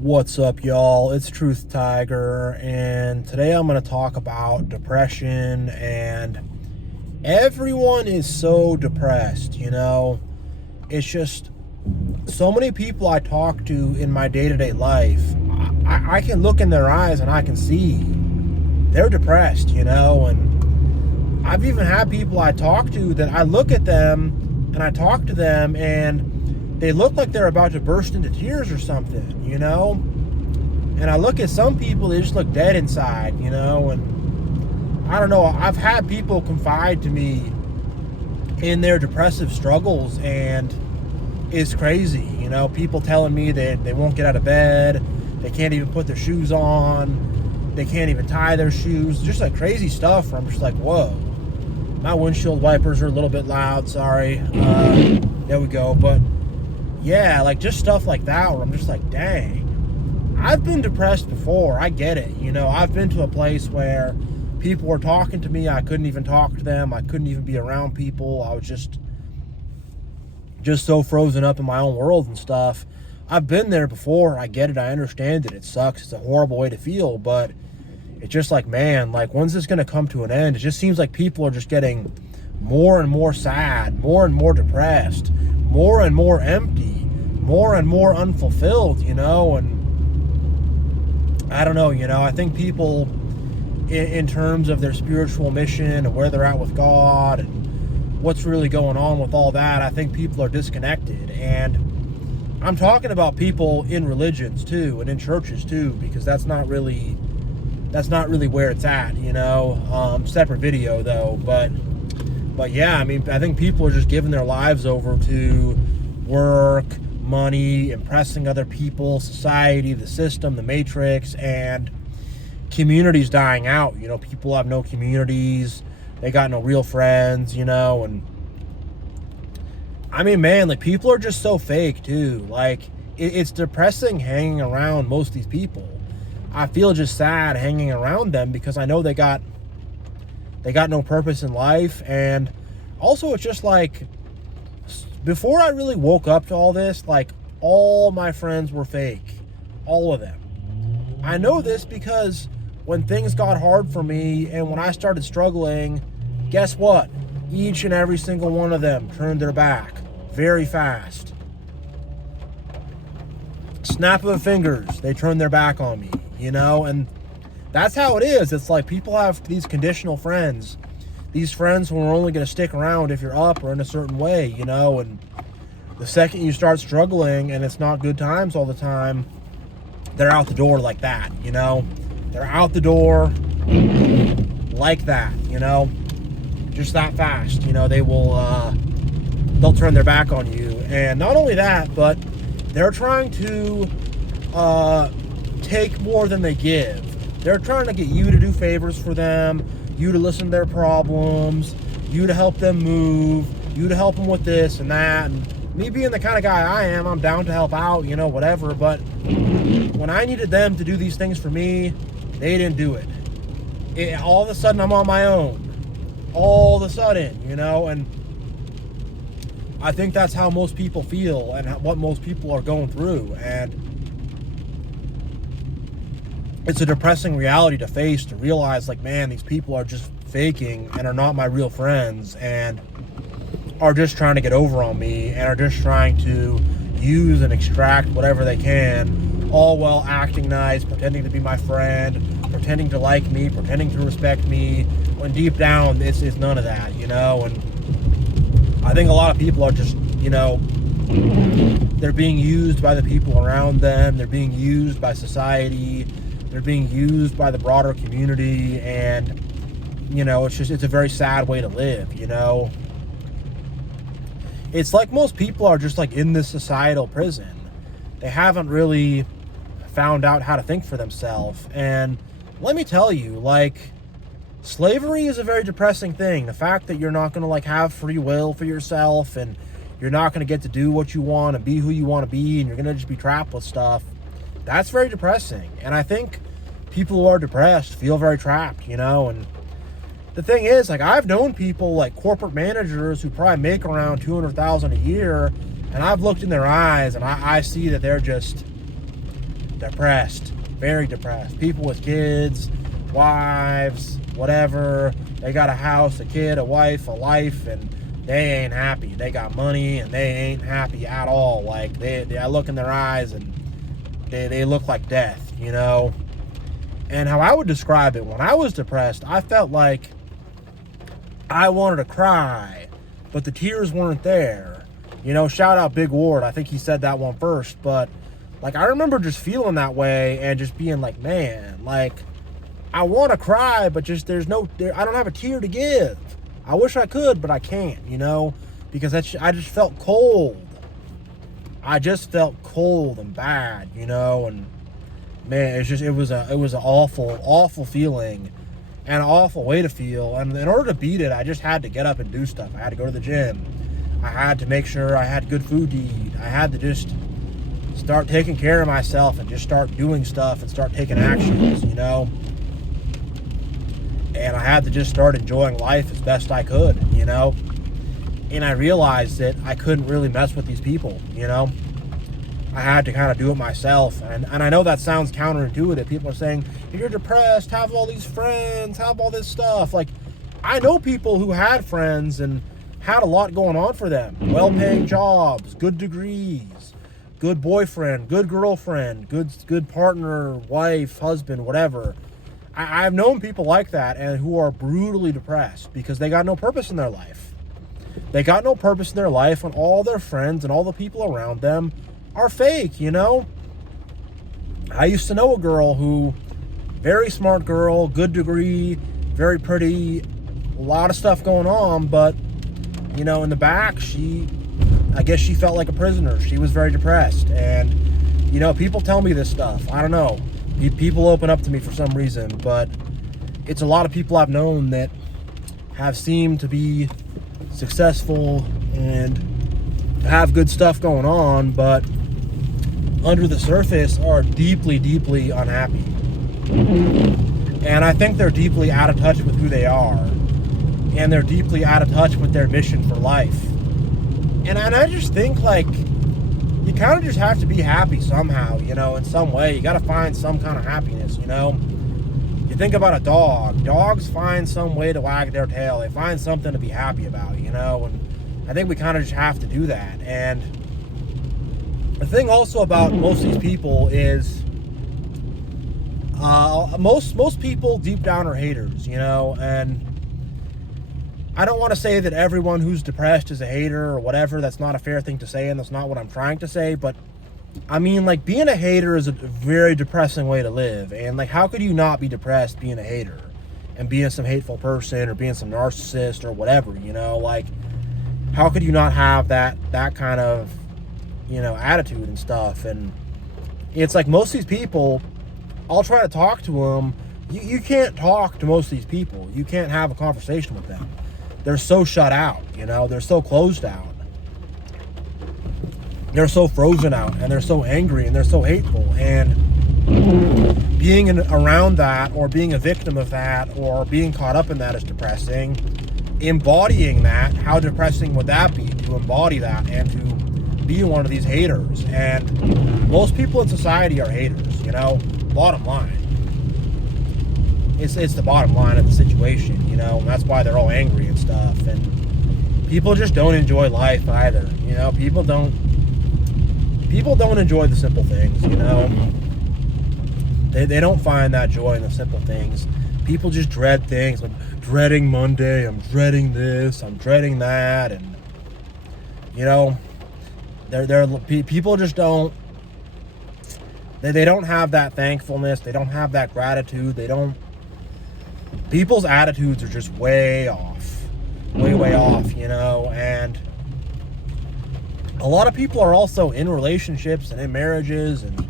What's up, y'all? It's Truth Tiger, and today I'm going to talk about depression. And everyone is so depressed, It's just so many people I talk to in my day-to-day life. I can look in their eyes and I can see they're depressed, And I've even had people I talk to that I look at them and I talk to them and they look like they're about to burst into tears or something, And I look at some people, they just look dead inside, And I don't know, I've had people confide to me in their depressive struggles, and it's crazy, People telling me that they won't get out of bed, they can't even put their shoes on, they can't even tie their shoes, just like crazy stuff where I'm just like, whoa. My windshield wipers are a little bit loud, sorry. There we go. But yeah, like just stuff like that where I'm just like, dang. I've been depressed before. I get it. I've been to a place where people were talking to me. I couldn't even talk to them. I couldn't even be around people. I was just so frozen up in my own world and stuff. I've been there before. I get it. I understand it. It sucks. It's a horrible way to feel, but it's just like, man, like, when's this going to come to an end? It just seems like people are just getting more and more sad, more and more depressed, more and more empty, more and more unfulfilled, And I don't know, I think people, in terms of their spiritual mission and where they're at with God and what's really going on with all that, I think people are disconnected. And I'm talking about people in religions too and in churches too, because that's not really where it's at, separate video though, but yeah, I mean, I think people are just giving their lives over to work, money, impressing other people, society, the system, the matrix, and communities dying out. People have no communities, they got no real friends, and I mean, man, like, people are just so fake too. Like, it's depressing hanging around most of these people. I feel just sad hanging around them because I know they got no purpose in life. And also, it's just like, before I really woke up to all this, like, all my friends were fake. All of them. I know this because when things got hard for me and when I started struggling, guess what? Each and every single one of them turned their back very fast. Snap of the fingers, they turned their back on me. And that's how it is. It's like people have these conditional friends, these friends who are only going to stick around if you're up or in a certain way, and the second you start struggling and it's not good times all the time, they're out the door like that, they're out the door like that, just that fast, they'll turn their back on you. And not only that, but they're trying to take more than they give. They're trying to get you to do favors for them, you to listen to their problems, you to help them move, you to help them with this and that. And me being the kind of guy I am, I'm down to help out, whatever. But when I needed them to do these things for me, they didn't do it. All of a sudden, I'm on my own. All of a sudden, and I think that's how most people feel and what most people are going through. And it's a depressing reality to face, to realize, like, man, these people are just faking and are not my real friends and are just trying to get over on me and are just trying to use and extract whatever they can, all while acting nice, pretending to be my friend, pretending to like me, pretending to respect me, when deep down it's none of that, And I think a lot of people are just, they're being used by the people around them, they're being used by society, they're being used by the broader community, and, it's a very sad way to live, It's like most people are just like in this societal prison. They haven't really found out how to think for themselves. And let me tell you, like, slavery is a very depressing thing. The fact that you're not going to, like, have free will for yourself, and you're not going to get to do what you want and be who you want to be, and you're going to just be trapped with stuff, that's very depressing. And I think people who are depressed feel very trapped, and the thing is, like, I've known people, like corporate managers, who probably make around $200,000 a year, and I've looked in their eyes and I see that they're just depressed, very depressed. People with kids, wives, whatever. They got a house, a kid, a wife, a life, and they ain't happy. They got money and they ain't happy at all. Like I look in their eyes and they look like death, you know. And how I would describe it, when I was depressed, I felt like I wanted to cry, but the tears weren't there. You know, shout out Big Ward. I think he said that one first. But, like, I remember just feeling that way and just being like, man, like, I want to cry, but just I don't have a tear to give. I wish I could, but I can't, you know, because I just felt cold. I just felt cold and bad, you know, and man, it was an awful feeling and an awful way to feel. And in order to beat it, I just had to get up and do stuff. I had to go to the gym. I had to make sure I had good food to eat. I had to just start taking care of myself and just start doing stuff and start taking actions, you know. And I had to just start enjoying life as best I could, you know. And I realized that I couldn't really mess with these people, you know. I had to kind of do it myself. And I know that sounds counterintuitive. People are saying, if you're depressed, have all these friends, have all this stuff. Like, I know people who had friends and had a lot going on for them. Well-paying jobs, good degrees, good boyfriend, good girlfriend, good partner, wife, husband, whatever. I've known people like that and who are brutally depressed because they got no purpose in their life. They got no purpose in their life, and all their friends and all the people around them are fake, you know? I used to know a girl who, very smart girl, good degree, very pretty, a lot of stuff going on, but, you know, in the back, I guess she felt like a prisoner. She was very depressed, and, you know, people tell me this stuff. I don't know. People open up to me for some reason, but it's a lot of people I've known that have seemed to be successful and have good stuff going on, but under the surface are deeply, deeply unhappy. And I think they're deeply out of touch with who they are, and they're deeply out of touch with their mission for life. And I just think, like, you kind of just have to be happy somehow, you know, in some way. You got to find some kind of happiness, you know. You think about a dog. Dogs find some way to wag their tail. They find something to be happy about, you know. And I think we kind of just have to do that. And the thing also about most of these people is most people deep down are haters, you know. And I don't want to say that everyone who's depressed is a hater or whatever. That's not a fair thing to say, and that's not what I'm trying to say. But I mean, like, being a hater is a very depressing way to live. And, like, how could you not be depressed being a hater and being some hateful person or being some narcissist or whatever, you know? Like, how could you not have that kind of, you know, attitude and stuff? And it's like most of these people, I'll try to talk to them. You can't talk to most of these people. You can't have a conversation with them. They're so shut out, you know? They're so closed out. They're so frozen out, and they're so angry, and they're so hateful. And being around that, or being a victim of that, or being caught up in that is depressing. Embodying that, how depressing would that be to embody that and to be one of these haters? And most people in society are haters, you know? Bottom line. It's the bottom line of the situation, you know, and that's why they're all angry and stuff. And people just don't enjoy life either, you know. People don't enjoy the simple things, you know. They don't find that joy in the simple things. People just dread things. I'm dreading Monday, I'm dreading this, I'm dreading that, and, you know, people just don't, they don't have that thankfulness, they don't have that gratitude, people's attitudes are just way off, way off, you know. And a lot of people are also in relationships and in marriages and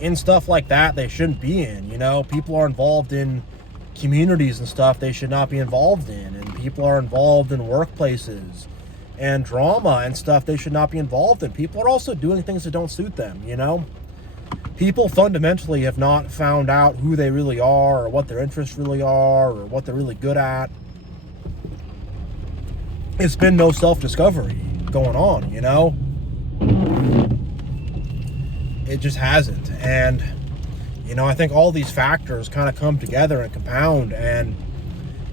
in stuff like that they shouldn't be in, you know. People are involved in communities and stuff they should not be involved in, and people are involved in workplaces and drama and stuff they should not be involved in. People are also doing things that don't suit them, you know. People fundamentally have not found out who they really are, or what their interests really are, or what they're really good at. It's been no self-discovery going on, you know. It just hasn't. And, I think all these factors kind of come together and compound and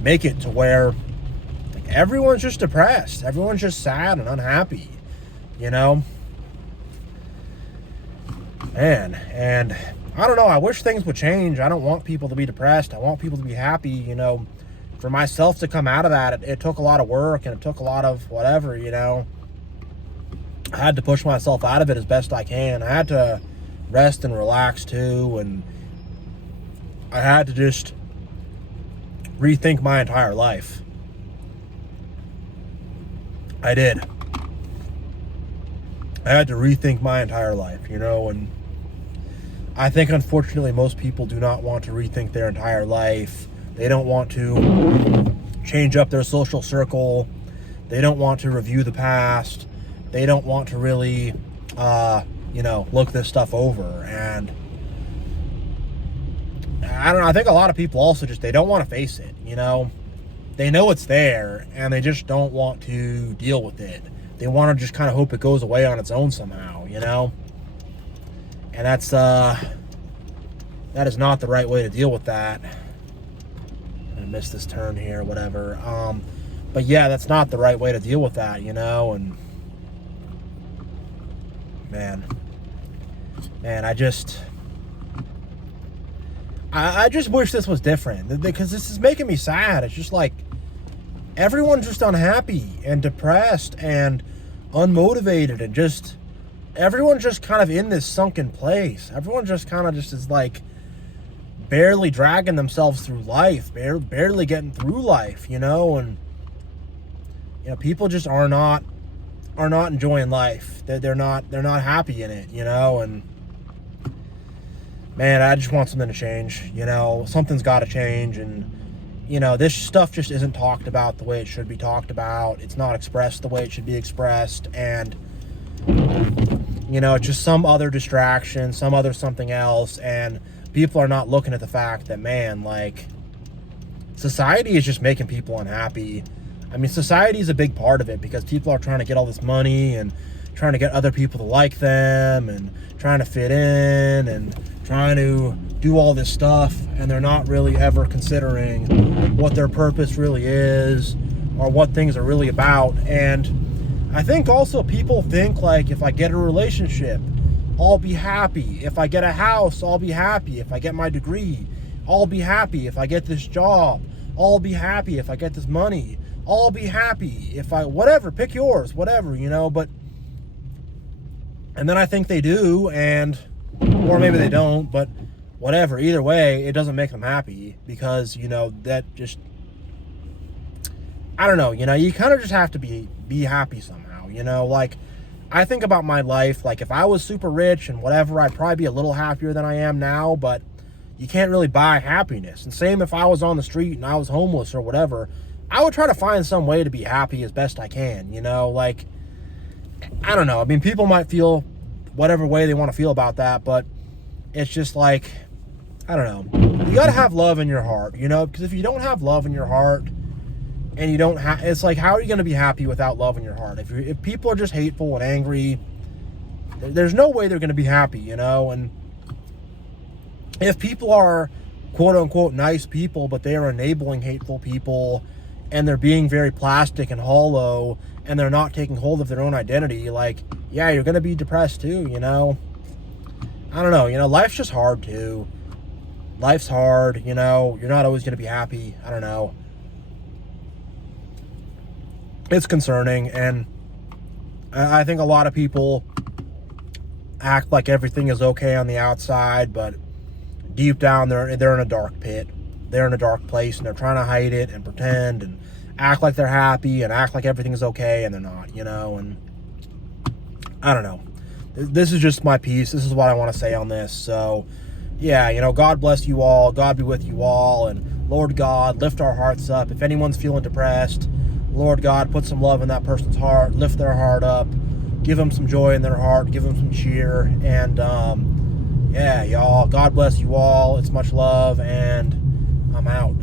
make it to where everyone's just depressed. Everyone's just sad and unhappy, Man, and I don't know. I wish things would change. I don't want people to be depressed. I want people to be happy, For myself to come out of that, it took a lot of work and it took a lot of whatever, I had to push myself out of it as best I can. I had to rest and relax too, and I had to just rethink my entire life. I did. I had to rethink my entire life, and I think unfortunately most people do not want to rethink their entire life. They don't want to change up their social circle. They don't want to review the past. They don't want to really, look this stuff over. And I don't know, I think a lot of people also they don't want to face it, They know it's there, and they just don't want to deal with it. They want to just kind of hope it goes away on its own somehow, And that is not the right way to deal with that. I missed this turn here, whatever. But yeah, that's not the right way to deal with that, And man, I just wish this was different, because this is making me sad. It's just everyone's just unhappy and depressed and unmotivated, and everyone's just kind of in this sunken place. Everyone just kind of is barely dragging themselves through life, barely getting through life, and people just are not enjoying life. They're not happy in it, and man, I just want something to change. Something's got to change, and this stuff just isn't talked about the way it should be talked about. It's not expressed the way it should be expressed, and it's just some other distraction, some other something else, and people are not looking at the fact that, man, society is just making people unhappy. I mean, society is a big part of it, because people are trying to get all this money and trying to get other people to like them and trying to fit in and trying to do all this stuff, and they're not really ever considering what their purpose really is or what things are really about. And I think also people think if I get a relationship, I'll be happy. If I get a house, I'll be happy. If I get my degree, I'll be happy. If I get this job, I'll be happy. If I get this money, I'll be happy. If I, whatever, pick yours, whatever, but, and then I think they do, or maybe they don't, but whatever, either way, it doesn't make them happy, because, that just, I don't know, you kind of just have to be happy somehow, I think about my life, if I was super rich and whatever, I'd probably be a little happier than I am now, but you can't really buy happiness. And same if I was on the street and I was homeless or whatever, I would try to find some way to be happy as best I can, I don't know. I mean, people might feel whatever way they want to feel about that, but it's just I don't know. You got to have love in your heart, because if you don't have love in your heart, and you don't have, it's how are you going to be happy without love in your heart? If people are just hateful and angry, there's no way they're going to be happy, and if people are quote unquote nice people, but they are enabling hateful people, and they're being very plastic and hollow, and they're not taking hold of their own identity, yeah, you're going to be depressed too, I don't know, life's just hard too. Life's hard, you're not always going to be happy. I don't know. It's concerning, and I think a lot of people act like everything is okay on the outside, but deep down they're in a dark pit. They're in a dark place, and they're trying to hide it and pretend and act like they're happy and act like everything is okay, and they're not, and I don't know. This is just my piece. This is what I want to say on this. So yeah, God bless you all. God be with you all, and Lord God, lift our hearts up. If anyone's feeling depressed, Lord God, put some love in that person's heart, lift their heart up, give them some joy in their heart, give them some cheer, and yeah, y'all, God bless you all. It's much love, and I'm out.